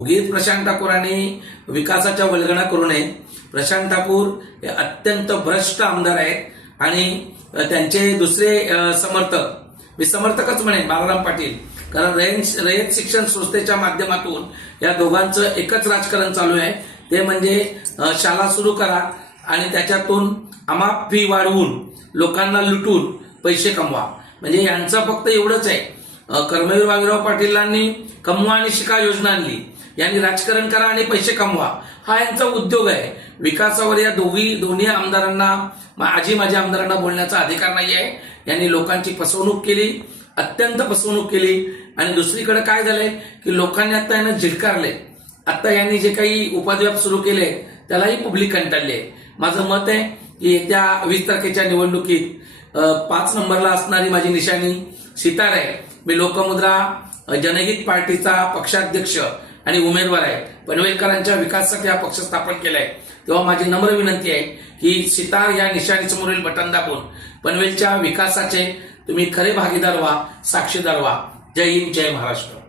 उगीच प्रशांत ठाकूरांनी विकासाच्या वलगणा करू नये. प्रशांत ठाकूर हे अत्यंत भ्रष्ट आमदार आहेत आणि त्यांचे दुसरे समर्थक मी समर्थकच म्हणेन बाळाराम पाटील कारण रयत रयत शिक्षण संस्थेच्या माध्यमातून या दोघांचं एकच राजकारण चालू आहे. ते म्हणजे शाळा सुरू करा आणि त्याच्यातून अमाप फी वाढवून लोकांना लुटून पैसे कमवा. म्हणजे यांचं फक्त एवढंच आहे. कर्मवीर वागीराव पाटीलांनी कमवा आणि शिका योजना आणली यांनी राजकारण करा आणि पैसे कमवा. हा यांचा उद्योग आहे. विकासावर या दोघी दोन्ही आमदारांना आजी माझ्या आमदारांना बोलण्याचा अधिकार नाही आहे यांनी लोकांची फसवणूक केली अत्यंत फसवणूक केली. आणि दुसरीकडे काय झालंय? की लोकांनी आता यांना झिडकारले आता यांनी जे काही उपाध्याप सुरू केले त्यालाही पब्लिक कंटाळले. आहे माझं मत आहे की येत्या वीस तारखेच्या निवडणुकीत पाच नंबरला असणारी माझी निशाणी सितार आहे. मी लोकमुद्रा जनहित पार्टीचा पक्षाध्यक्ष आणि उमेदवार आहे. पनवेलकरांच्या विकासासाठी हा पक्ष स्थापन केलाय. तेव्हा माझी नम्र विनंती आहे की सितार या निशाणीसमोरील बटन दाबून पनवेलच्या विकासाचे तुम्ही खरे भागीदार व्हा साक्षीदार व्हा. जय हिंद जय महाराष्ट्र.